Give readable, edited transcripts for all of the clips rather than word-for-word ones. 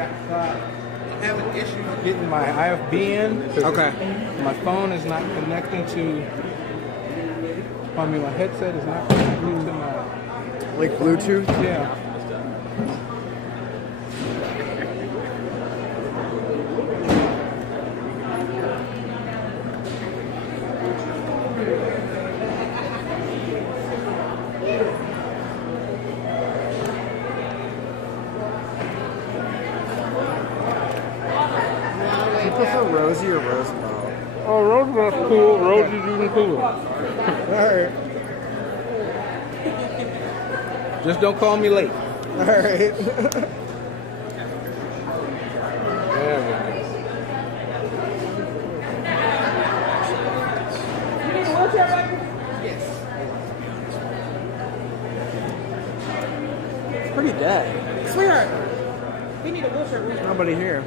I'm having issues getting my IFB in. Okay. My phone is not connecting to. I mean, my headset is not connecting to my. Like Bluetooth? Yeah. Do you prefer Rosie or Roosevelt? Oh, Roosevelt's cool. Rosie's even cooler. Alright. Just don't call me late. Alright. There we It's pretty dead. Sweetheart, we need a wheelchair. Nobody here.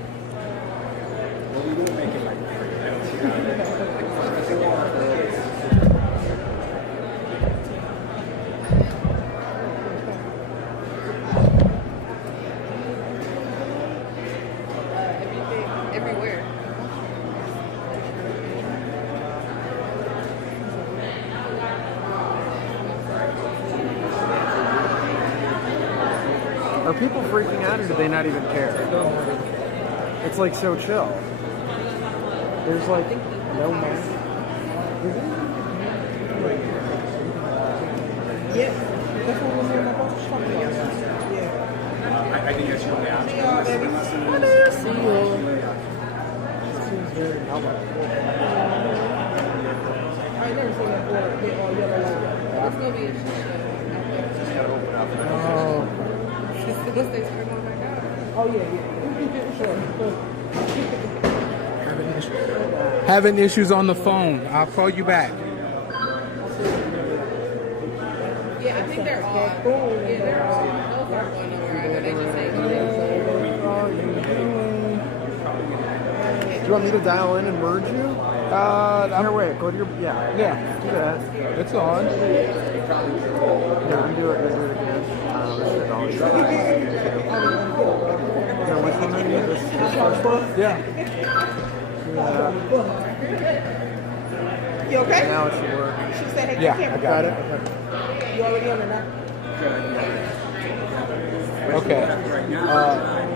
Everywhere. Are people freaking out or do they not even care? It's like so chill. There's like no man. Yes. That's what we're my boss was talking about. Yeah. I think that's your only option. See y'all, baby. See you. Seems very novel. I ain't never seen that board get all yellow like that. It's gonna be a shit show. Oh. Once they start going back out. Oh yeah. Sure. Having issues on the phone. I'll call you back. Yeah, I think they're all. Yeah, they're all. Those aren't going nowhere either. They just say. Do you want me to dial in and merge you? Here, wait. Go to your. Yeah. Yeah, Do that. it's on. Yeah, undo it. Do it again. This is always. Now, which one are you? This first one? Yeah. Yeah. You okay? Now it should work. She said, hey, Yeah, you can't I got it. You already on it now? Okay.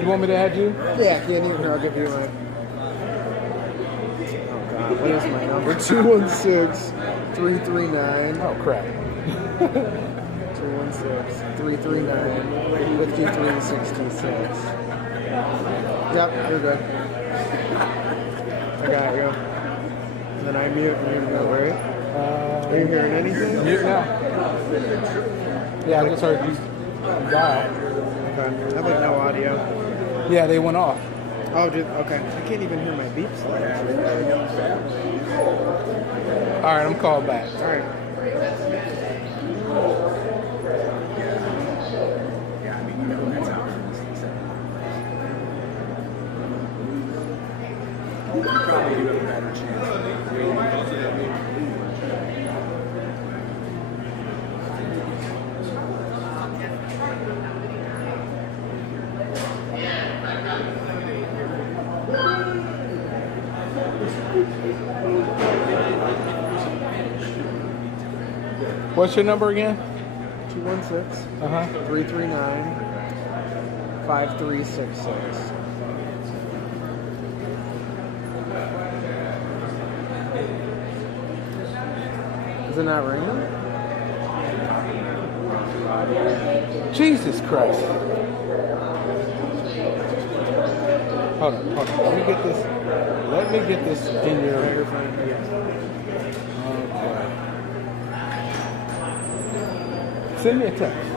You want me to add you? Yeah, can you? Here, I'll give you my. Oh God, what is my number? 216-339. Oh, crap. 216-339-5366. Yep, you're good. I got you. And then I mute and you go, right? Are you hearing anything? Mute now. Yeah, I just heard you dial. Okay. I have like no audio. Yeah, they went off. Oh, dude, okay. I can't even hear my beeps. All right, I'm called back. All right. Yeah, I mean, you know that's options. You probably do have a better chance. What's your number again? 216 Uh-huh. 339 5366. Is it not ringing? Jesus Christ. Hold on. Let me get this in your. Okay. Send me a text.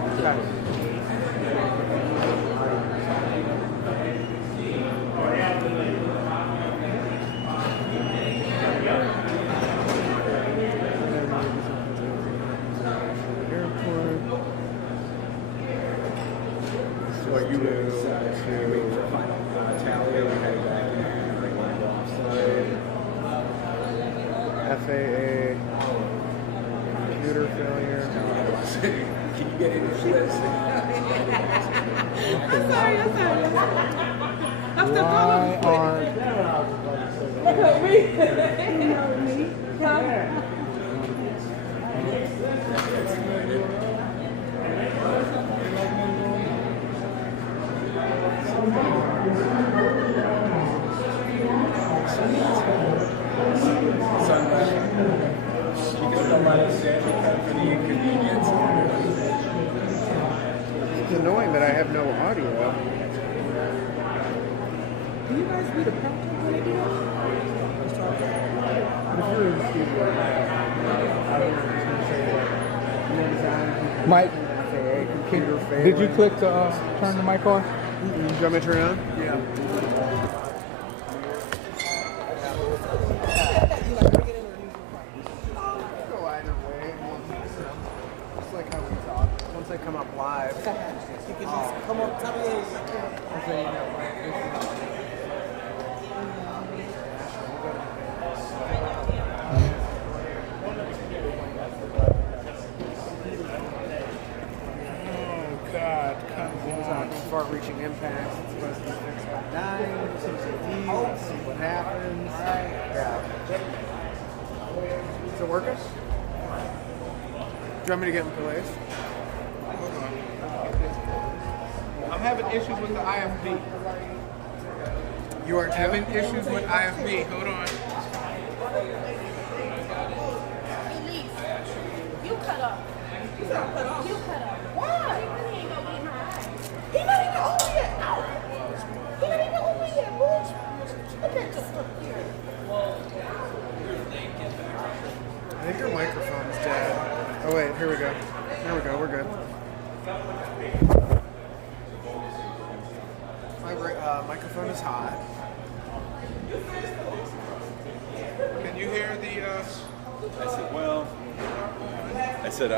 What you would decide to wait for final tally, we had it back in, like one offside. FAA computer failure. Can you get into this? I'm sorry. Why are Because nobody said for the inconvenience. It's annoying that I have no audio. Do you guys read a prompt when they do that? Mike? Computer fail. Did you click to turn the mic on? Do you want me to turn it on? Yeah. Go either way. Just like how we talk. Once I come up live, you can just come up, tell me. Oh God, Far-reaching impacts. It's supposed to be fixed by 9. See what happens. Yeah. Is it working? Do you want me to get in place? I'm having issues with the IFB. You are too? Having issues with IFB. Hold on. Elise, you cut up. You cut up. Why? He ain't gonna get high. He not even over yet. Ow. He not even over yet, bitch. Look at this up here. I think your microphone's dead. Oh wait, here we go. There we go, we're good. My microphone is hot. Can you hear the? I said, well, I said,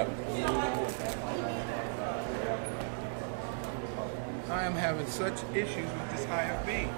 I am having such issues with this IFB.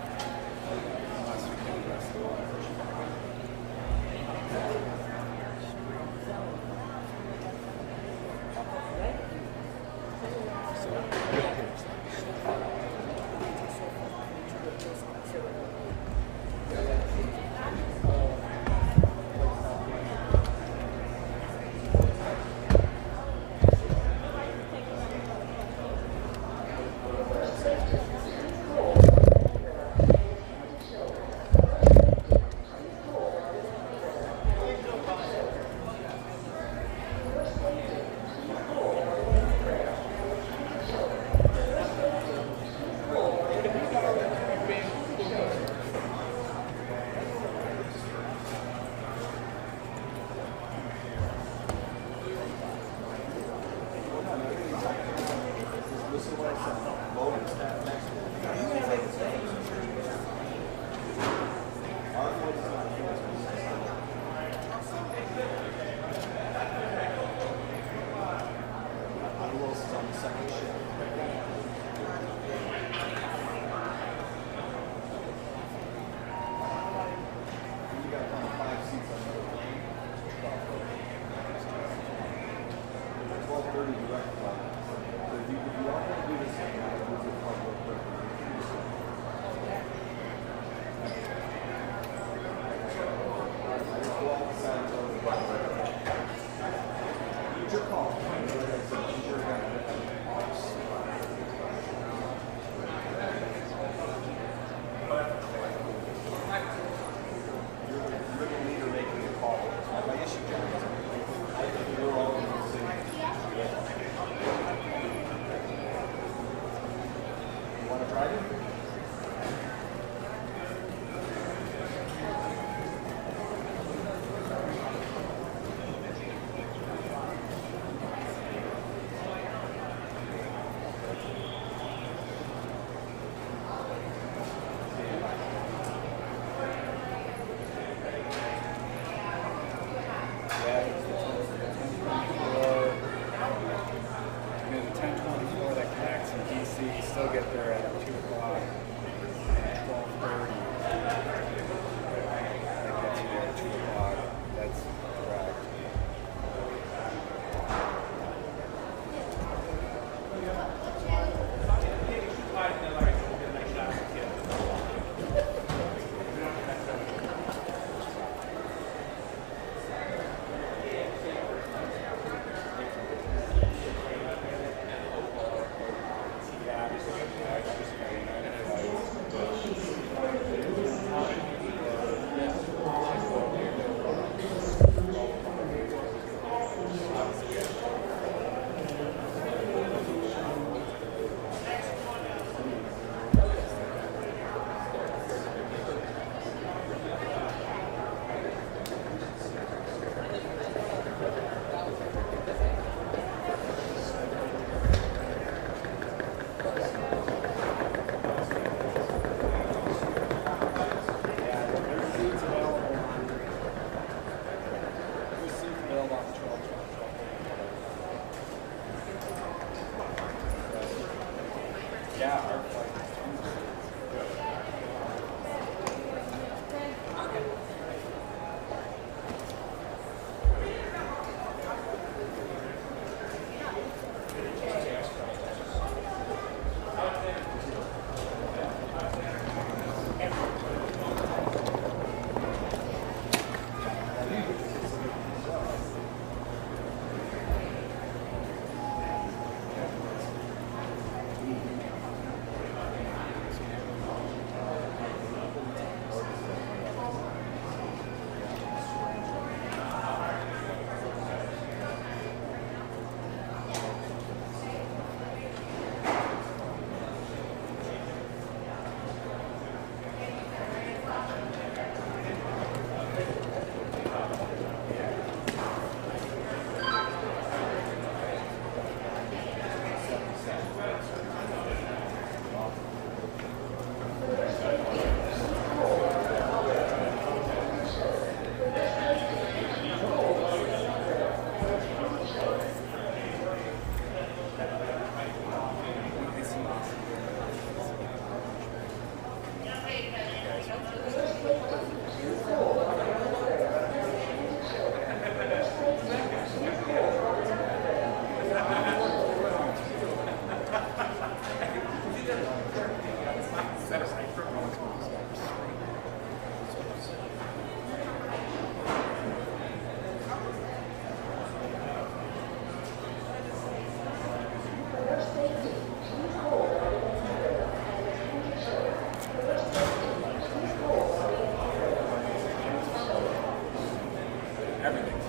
everything.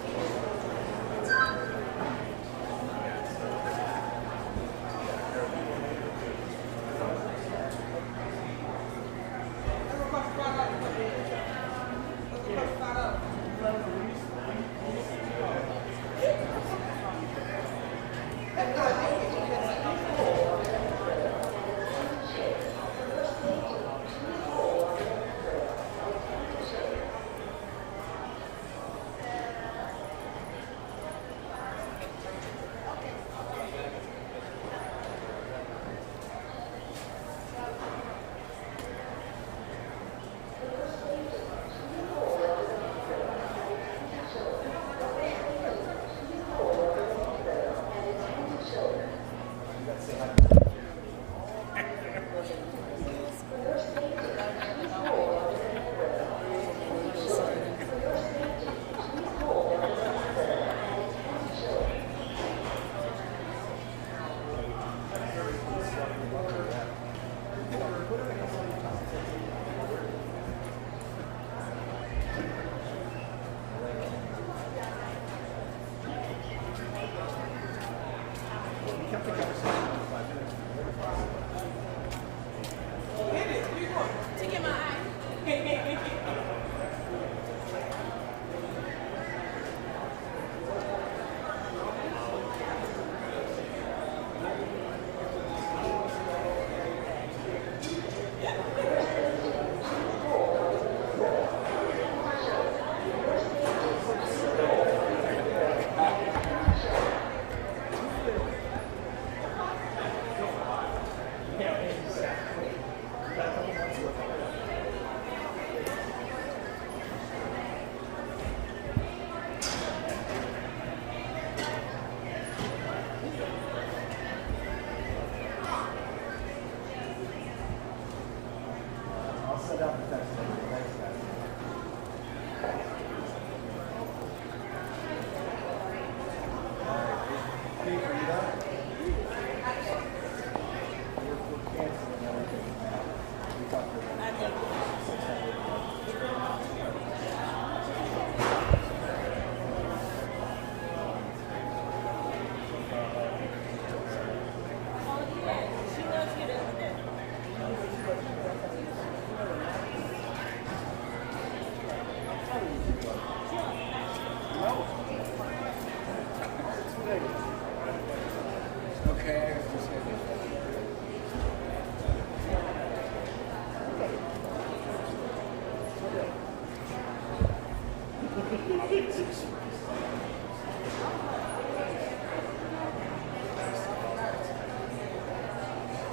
To get my eye.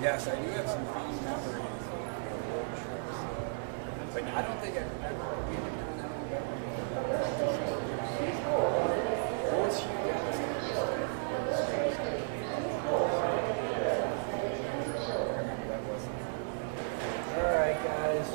Yes, I do have some fun memories. But I don't think I've ever been doing that one. What's you guys? Alright, guys.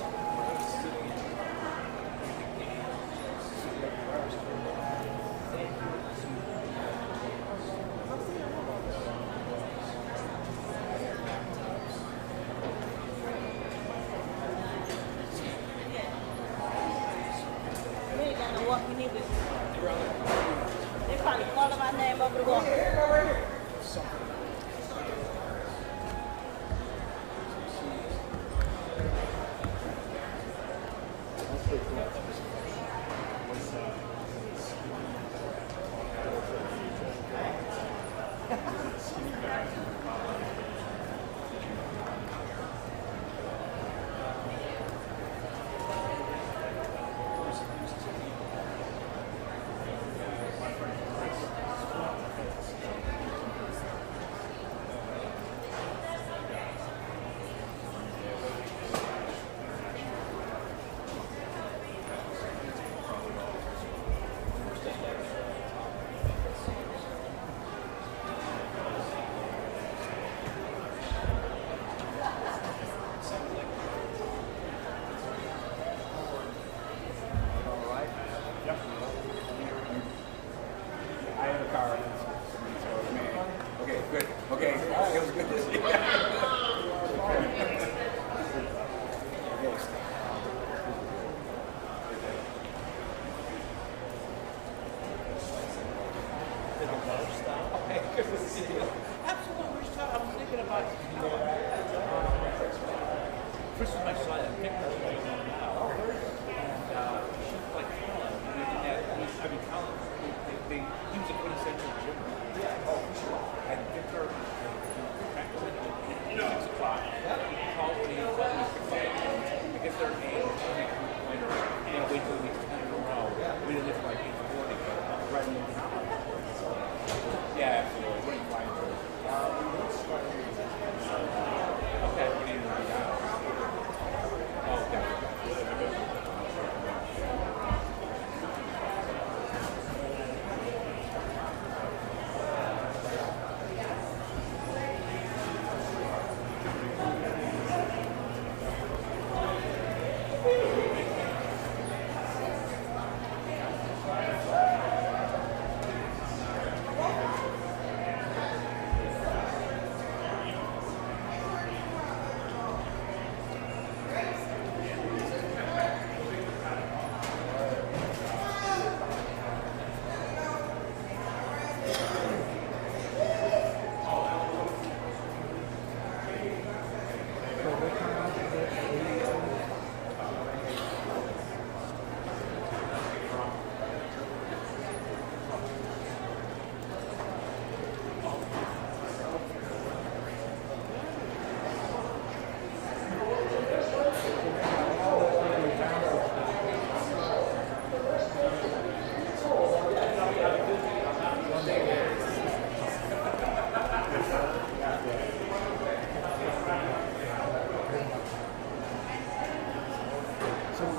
So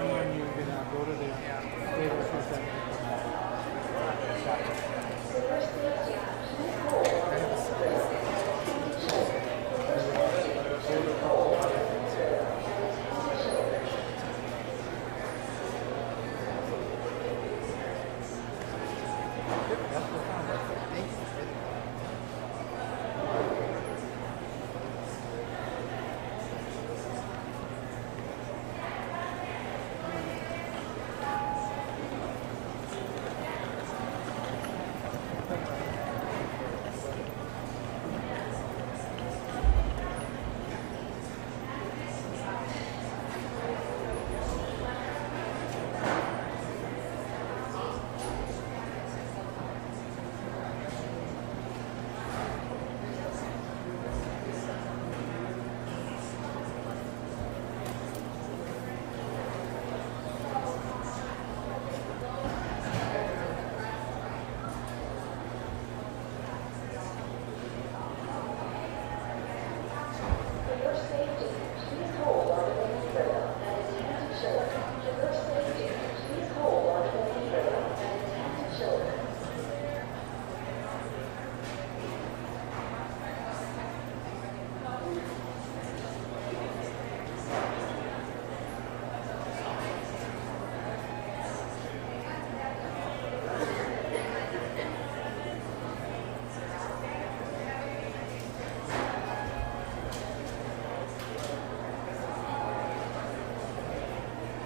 and then you're gonna go to the later process.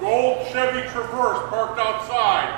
Gold Chevy Traverse parked outside.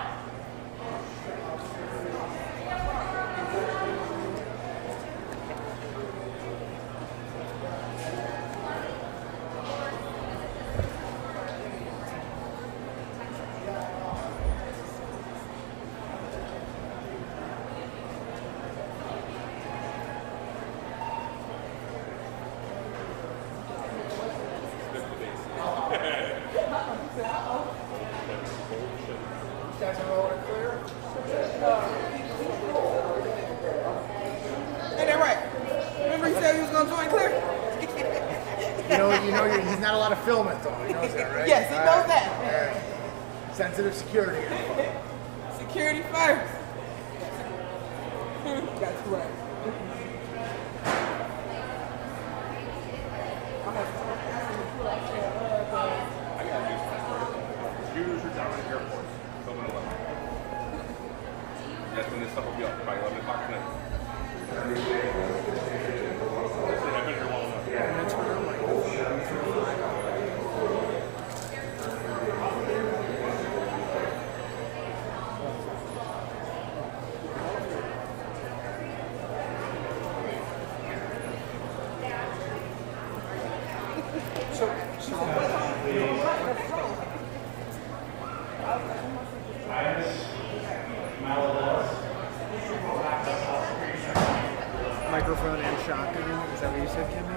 Ain't that right? Remember you said you was gonna join Clear? He's not allowed to film it though. He knows that, right? Yes, he knows that. All right. Sensitive security. Security first. That's right. Computers are down at the airport. Film at 11. That's when this stuff will be up by 11 o'clock tonight. Listen, I've been here long enough. Microphone and shotgun. Is that what you said, Kimmy?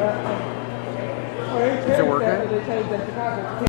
Is it working? They changed that Chicago.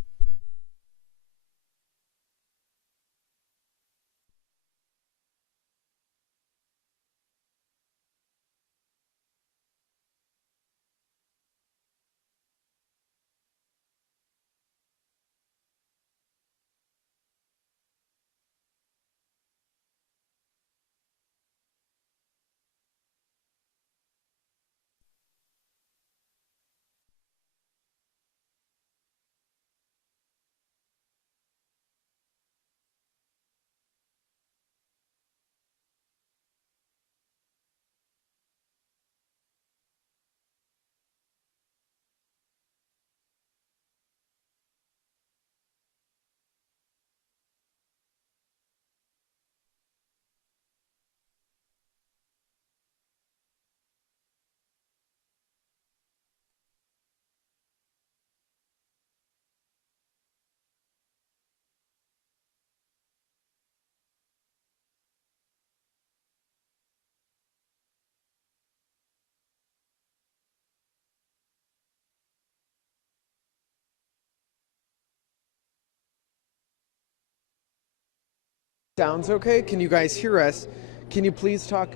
Sounds okay? Can you guys hear us? Can you please talk?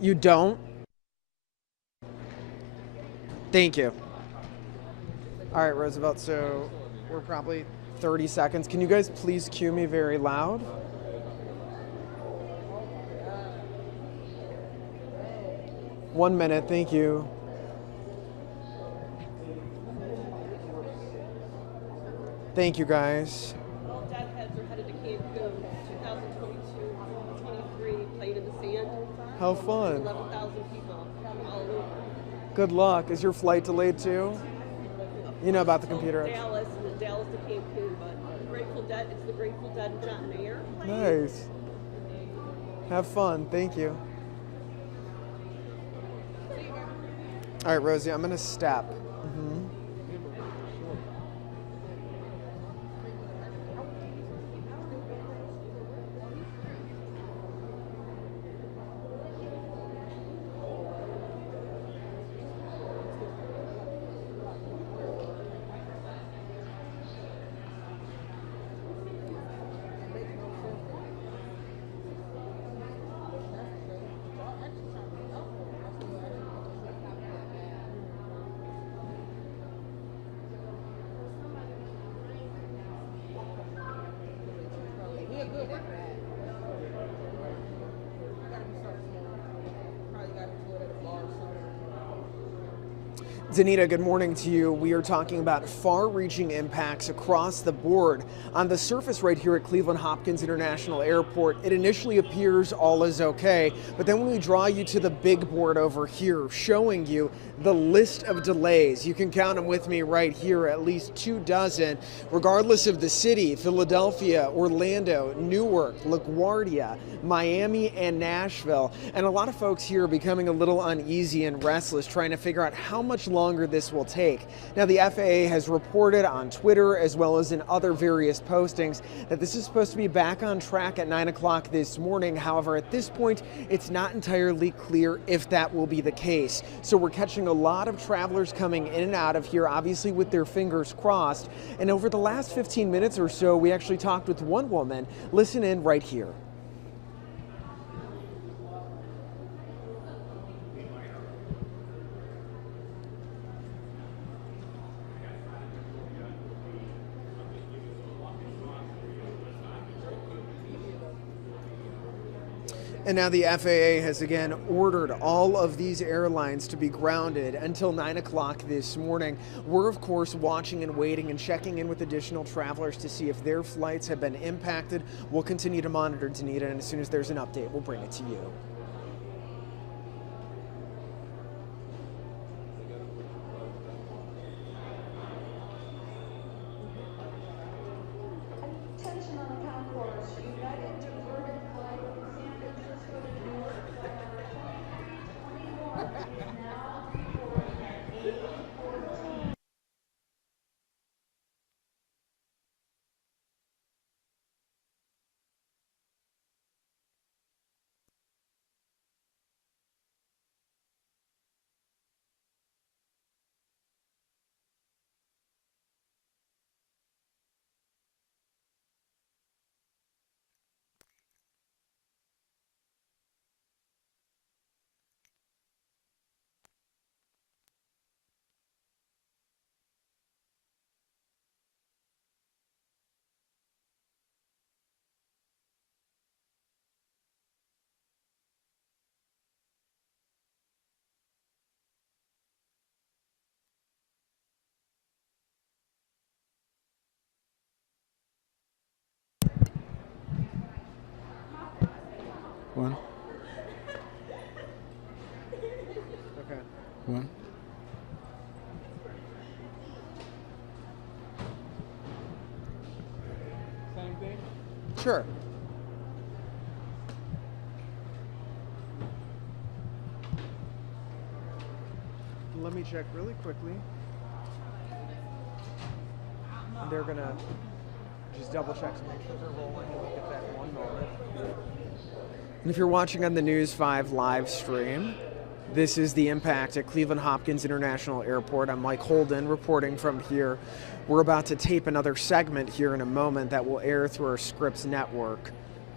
You don't? Thank you. All right, Roosevelt, so we're probably 30 seconds. Can you guys please cue me very loud? One minute, thank you. Thank you, guys. All deadheads are headed to Cancun 2022-23, played in the sand. How fun. 11,000 people all over. Good luck. Is your flight delayed too? You know about the computer. Dallas to Cancun, but Grateful Dead, it's the Grateful Dead John Mayer. Nice. Have fun. Thank you. All right, Rosie, I'm going to step. Danita, good morning to you. We are talking about far-reaching impacts across the board. On the surface right here at Cleveland Hopkins International Airport, it initially appears all is okay, but then when we draw you to the big board over here, showing you the list of delays, you can count them with me right here, at least 24, regardless of the city: Philadelphia, Orlando, Newark, LaGuardia, Miami, and Nashville. And a lot of folks here are becoming a little uneasy and restless, trying to figure out how much longer this will take. Now, the FAA has reported on Twitter, as well as in other various postings, that this is supposed to be back on track at 9 o'clock this morning. However, at this point, it's not entirely clear if that will be the case. So we're catching a lot of travelers coming in and out of here, obviously with their fingers crossed. And over the last 15 minutes or so, we actually talked with one woman. Listen in right here. And now the FAA has again ordered all of these airlines to be grounded until 9 o'clock this morning. We're, of course, watching and waiting and checking in with additional travelers to see if their flights have been impacted. We'll continue to monitor, Danita, and as soon as there's an update, we'll bring it to you. One. Okay. One. Same thing? Sure. Let me check really quickly. And they're gonna just double check to make sure they're rolling. We'll get that in one moment. And if you're watching on the News 5 live stream, this is the impact at Cleveland Hopkins International Airport. I'm Mike Holden reporting from here. We're about to tape another segment here in a moment that will air through our Scripps network.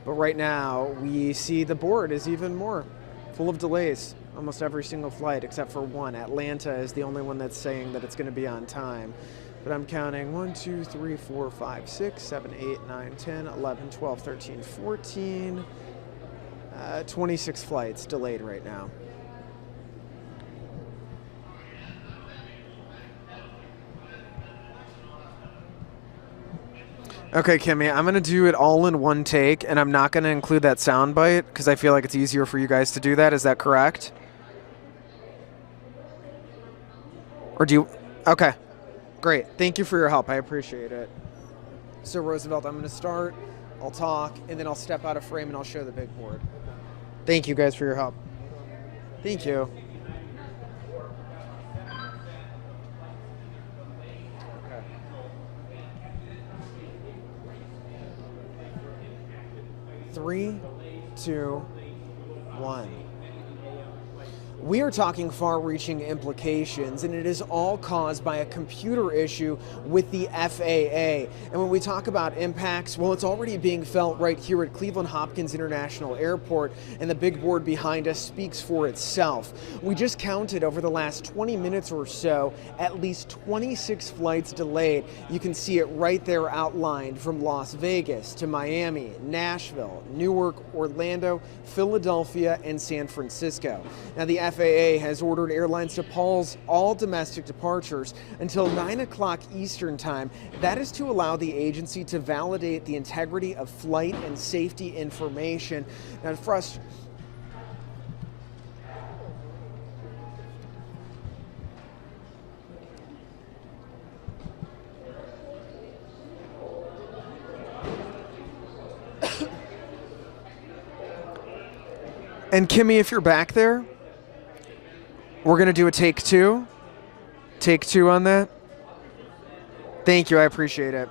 But right now, we see the board is even more full of delays. Almost every single flight except for one. Atlanta is the only one that's saying that it's going to be on time. But I'm counting 1, 2, 3, 4, 5, 6, 7, 8, 9, 10, 11, 12, 13, 14. 26 flights delayed right now. Okay, Kimmy, I'm going to do it all in one take, and I'm not going to include that sound bite because I feel like it's easier for you guys to do that. Is that correct? Or do you? Okay, great. Thank you for your help. I appreciate it. So, Roosevelt, I'm going to start, I'll talk, and then I'll step out of frame and I'll show the big board. Thank you guys for your help. Thank you. Okay. 3, 2, 1. We are talking far-reaching implications, and it is all caused by a computer issue with the FAA. And when we talk about impacts, well, it's already being felt right here at Cleveland Hopkins International Airport, and the big board behind us speaks for itself. We just counted over the last 20 minutes or so, at least 26 flights delayed. You can see it right there outlined from Las Vegas to Miami, Nashville, Newark, Orlando, Philadelphia, and San Francisco. Now, the FAA has ordered airlines to pause all domestic departures until 9 o'clock Eastern time. That is to allow the agency to validate the integrity of flight and safety information. Now, and Kimmy, if you're back there, we're going to do a take two. Take two on that. Thank you. I appreciate it.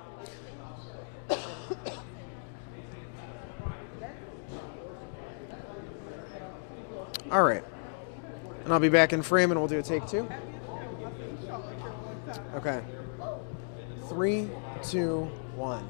All right. And I'll be back in frame and we'll do a take two. Okay. 3, 2, 1.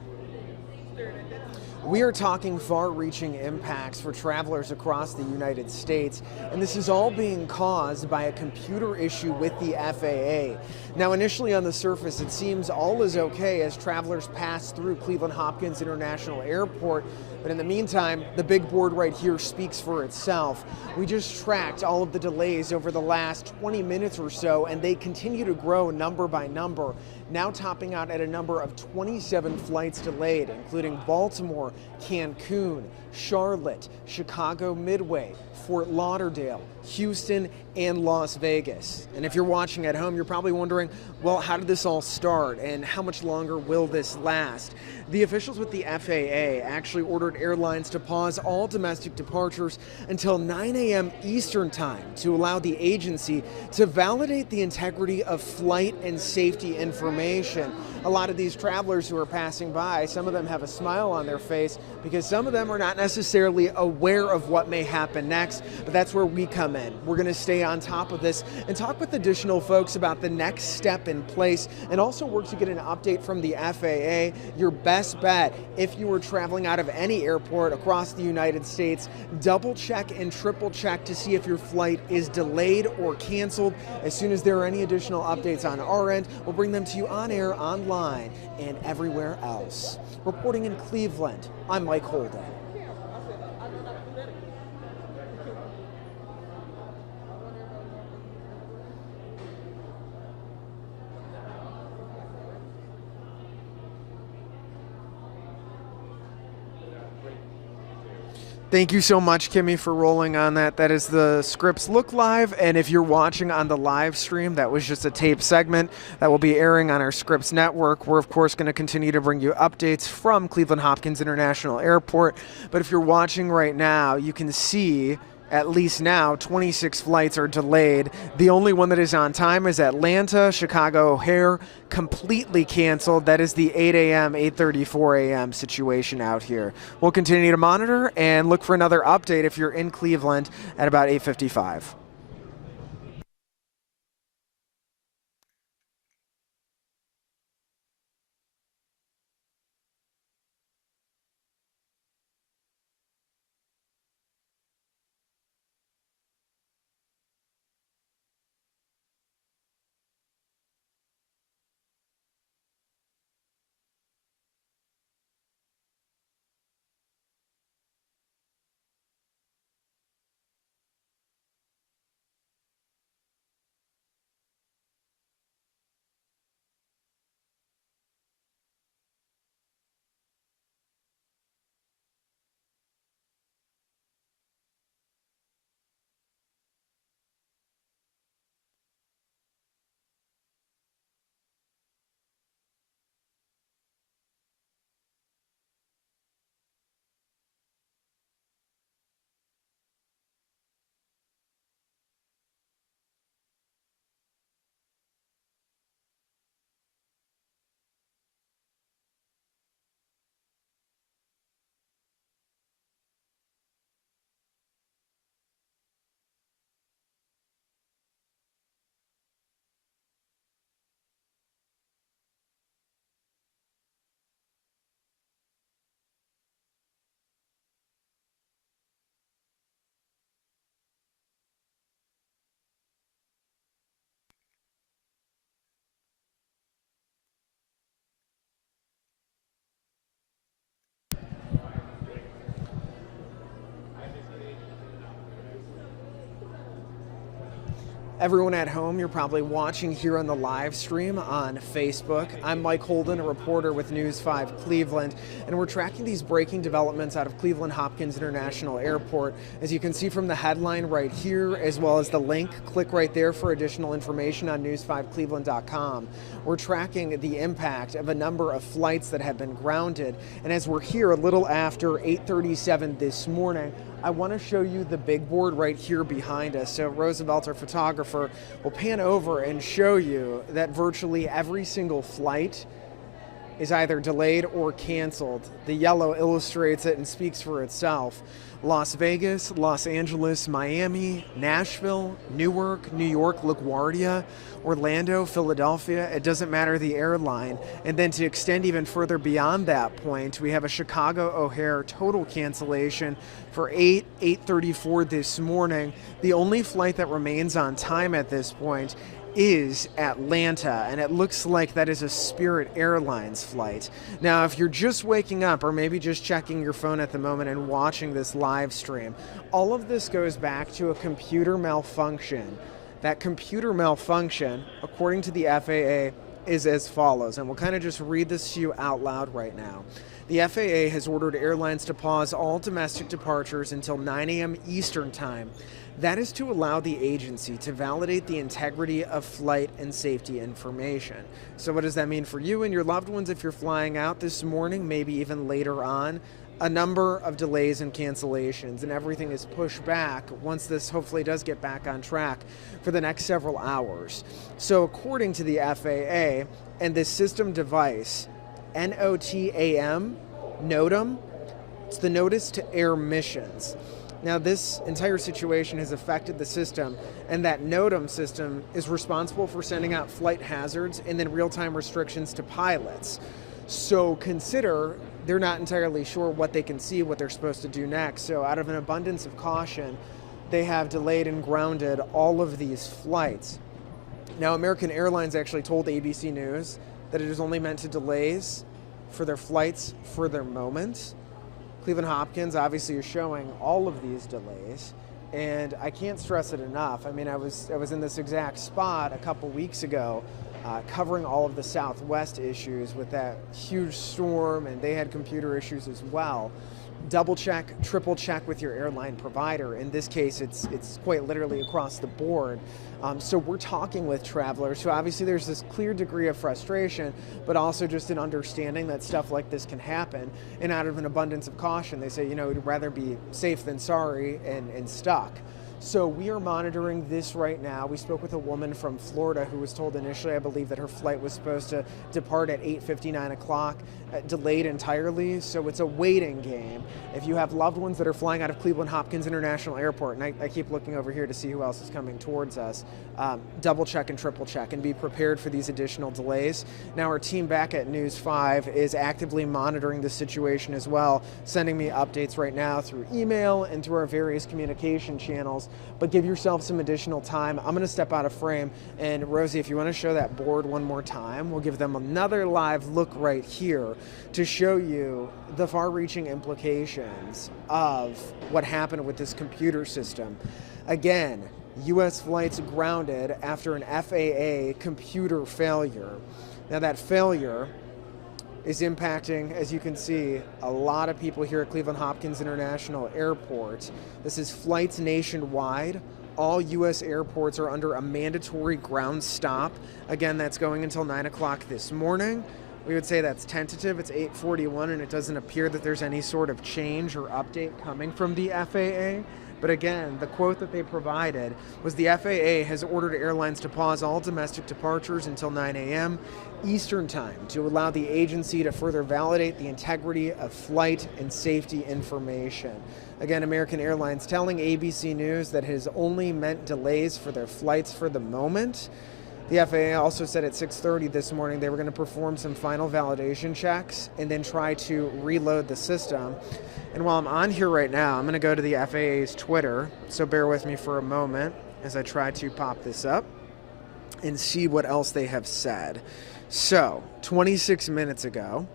We are talking far-reaching impacts for travelers across the United States, and this is all being caused by a computer issue with the FAA. Now, initially on the surface, it seems all is okay as travelers pass through Cleveland Hopkins International Airport, but in the meantime, the big board right here speaks for itself. We just tracked all of the delays over the last 20 minutes or so, and they continue to grow number by number, now topping out at a number of 27 flights delayed, including Baltimore, Cancun, Charlotte, Chicago Midway, Fort Lauderdale, Houston, and Las Vegas. And if you're watching at home, you're probably wondering, well, how did this all start and how much longer will this last? The officials with the FAA actually ordered airlines to pause all domestic departures until 9 a.m. Eastern time to allow the agency to validate the integrity of flight and safety information. A lot of these travelers who are passing by, some of them have a smile on their face because some of them are not necessarily aware of what may happen next, but that's where we come in. We're going to stay on top of this and talk with additional folks about the next step in place and also work to get an update from the FAA. Your best bet, if you were traveling out of any airport across the United States, double check and triple check to see if your flight is delayed or canceled. As soon as there are any additional updates on our end, we'll bring them to you on air, online, and everywhere else. Reporting in Cleveland, I'm Mike Holden. Thank you so much, Kimmy, for rolling on that. That is the Scripps Look Live, and if you're watching on the live stream, that was just a tape segment that will be airing on our Scripps network. We're, of course, going to continue to bring you updates from Cleveland Hopkins International Airport, but if you're watching right now, you can see at least now 26 flights are delayed. The only one that is on time is Atlanta, Chicago O'Hare, completely canceled. That is the 8 a.m., 8:34 a.m. situation out here. We'll continue to monitor and look for another update if you're in Cleveland at about 8:55. Everyone at home, you're probably watching here on the live stream on Facebook. I'm Mike Holden, a reporter with News 5 Cleveland, and we're tracking these breaking developments out of Cleveland Hopkins International Airport. As you can see from the headline right here, as well as the link, click right there for additional information on news5cleveland.com. We're tracking the impact of a number of flights that have been grounded, and as we're here a little after 8:37 this morning, I want to show you the big board right here behind us. So Roosevelt, our photographer, will pan over and show you that virtually every single flight is either delayed or canceled. The yellow illustrates it and speaks for itself. Las Vegas, Los Angeles, Miami, Nashville, Newark, New York, LaGuardia, Orlando, Philadelphia, it doesn't matter the airline. And then to extend even further beyond that point, we have a Chicago O'Hare total cancellation for 8:34 this morning. The only flight that remains on time at this point is Atlanta, and it looks like that is a Spirit Airlines flight. Now, if you're just waking up or maybe just checking your phone at the moment and watching this live stream, all of this goes back to a computer malfunction. That computer malfunction, according to the FAA, is as follows, and we'll kind of just read this to you out loud right now. The FAA has ordered airlines to pause all domestic departures until 9 a.m. Eastern Time. That is to allow the agency to validate the integrity of flight and safety information. So what does that mean for you and your loved ones if you're flying out this morning, maybe even later on? A number of delays and cancellations, and everything is pushed back once this hopefully does get back on track for the next several hours. So according to the FAA and this system device, NOTAM, NOTAM, it's the Notice to Air Missions. Now, this entire situation has affected the system, and that NOTAM system is responsible for sending out flight hazards and then real-time restrictions to pilots. So consider they're not entirely sure what they can see, what they're supposed to do next. So out of an abundance of caution, they have delayed and grounded all of these flights. Now, American Airlines actually told ABC News that it is only meant to delays for their flights for their moment. Cleveland Hopkins obviously is showing all of these delays, and I can't stress it enough. I mean, I was in this exact spot a couple weeks ago covering all of the Southwest issues with that huge storm, and they had computer issues as well. double check, triple check with your airline provider. In this case, it's quite literally across the board. So we're talking with travelers who obviously there's this clear degree of frustration, but also just an understanding that stuff like this can happen. And out of an abundance of caution, they say, we'd rather be safe than sorry and stuck. So we are monitoring this right now. We spoke with a woman from Florida who was told initially, I believe, that her flight was supposed to depart at 8:59 o'clock, delayed entirely. So it's a waiting game. If you have loved ones that are flying out of Cleveland Hopkins International Airport, and I keep looking over here to see who else is coming towards us, double check and triple check and be prepared for these additional delays. Now our team back at News 5 is actively monitoring the situation as well, sending me updates right now through email and through our various communication channels. But give yourself some additional time. I'm going to step out of frame, and Rosie, if you want to show that board one more time, we'll give them another live look right here to show you the far-reaching implications of what happened with this computer system. Again, U.S. flights grounded after an FAA computer failure. Now that failure is impacting, as you can see, a lot of people here at Cleveland Hopkins International Airport. This is flights nationwide. All U.S. airports are under a mandatory ground stop. Again, that's going until 9 o'clock this morning. We would say that's tentative. It's 8:41, and it doesn't appear that there's any sort of change or update coming from the FAA. But again, the quote that they provided was the FAA has ordered airlines to pause all domestic departures until 9 a.m. Eastern Time to allow the agency to further validate the integrity of flight and safety information. Again, American Airlines telling ABC News that it has only meant delays for their flights for the moment. The FAA also said at 6:30 this morning they were going to perform some final validation checks and then try to reload the system. And while I'm on here right now, I'm going to go to the FAA's Twitter, so bear with me for a moment as I try to pop this up and see what else they have said. So, 26 minutes ago,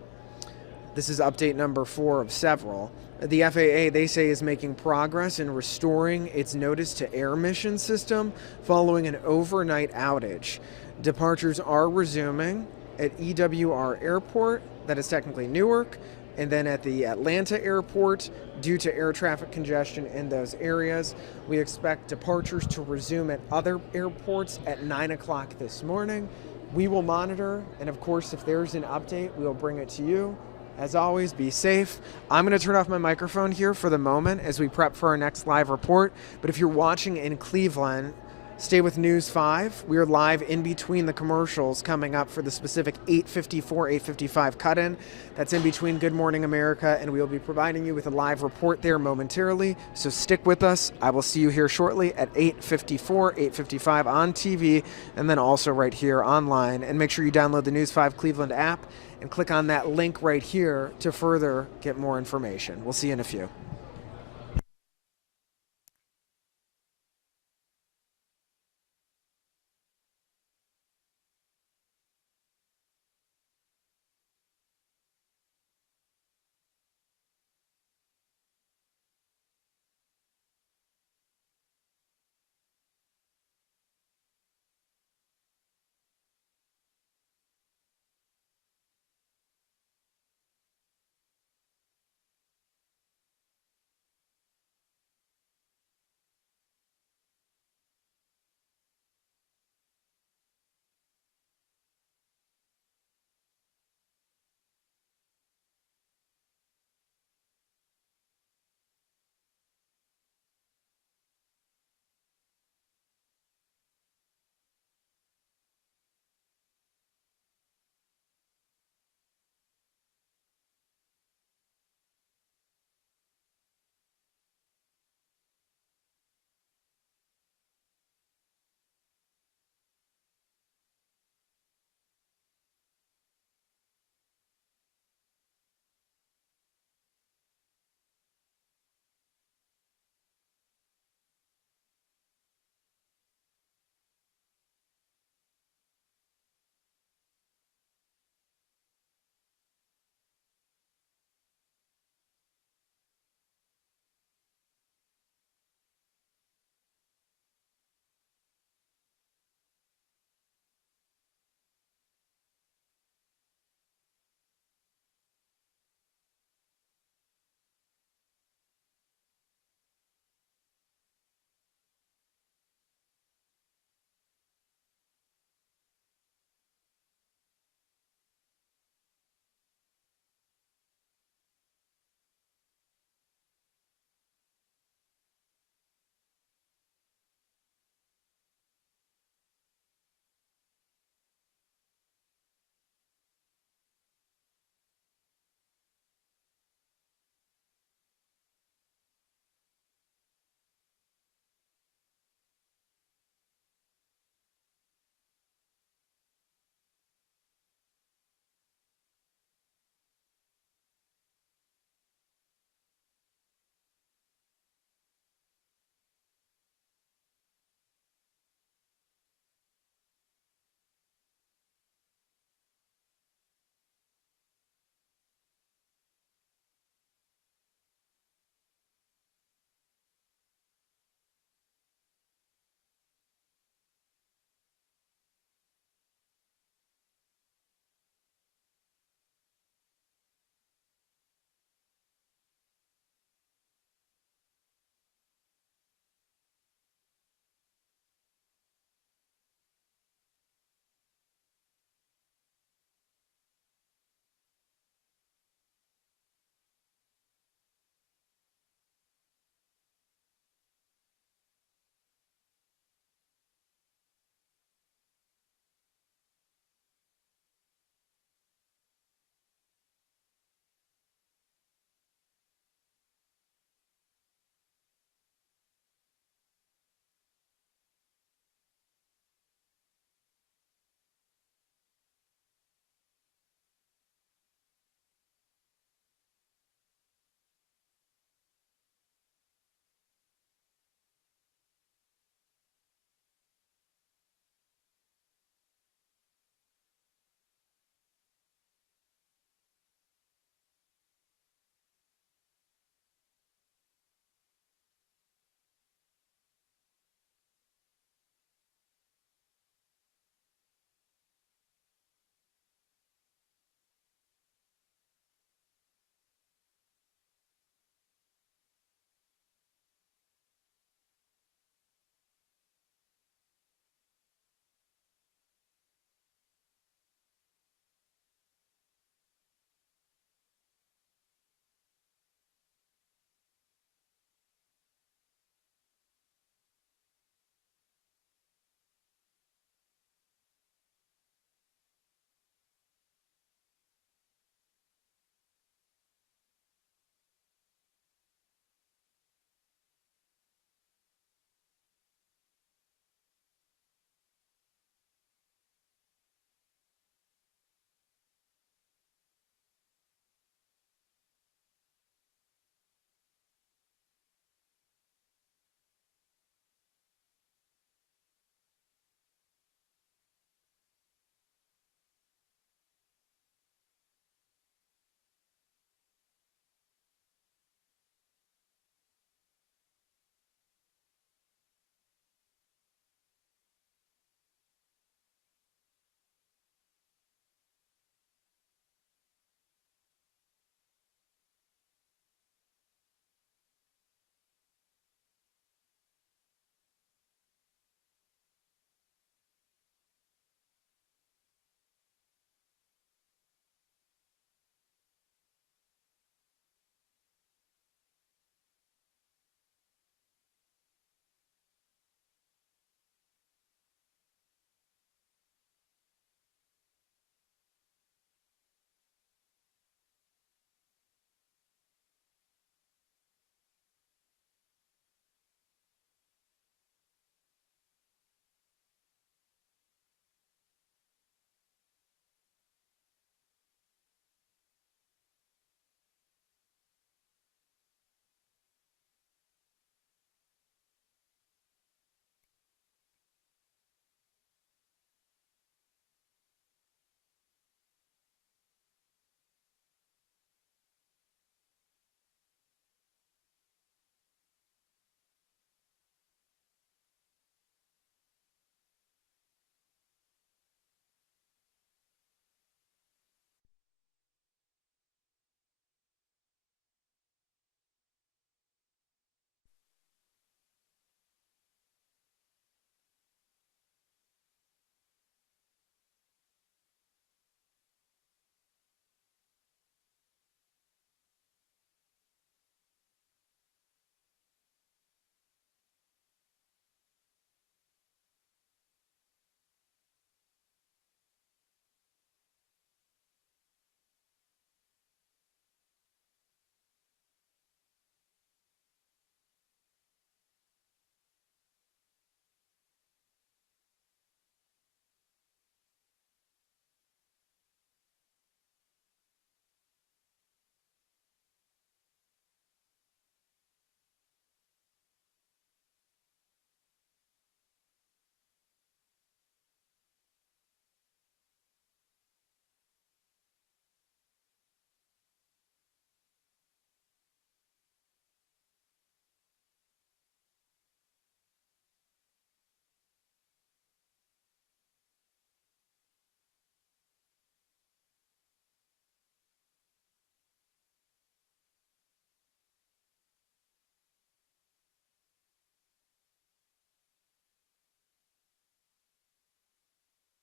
this is update number 4 of several, the FAA, they say, is making progress in restoring its notice to air mission system following an overnight outage. Departures are resuming at EWR Airport, that is technically Newark, and then at the Atlanta airport, due to air traffic congestion in those areas. We expect departures to resume at other airports at 9 o'clock this morning. We will monitor, and of course, if there's an update, we will bring it to you. As always, be safe. I'm going to turn off my microphone here for the moment as we prep for our next live report. But if you're watching in Cleveland, stay with News 5. We are live in between the commercials coming up for the specific 8:54, 8:55 cut-in. That's in between Good Morning America, and we will be providing you with a live report there momentarily. So stick with us. I will see you here shortly at 8:54, 8:55 on TV, and then also right here online. And make sure you download the News 5 Cleveland app and click on that link right here to further get more information. We'll see you in a few.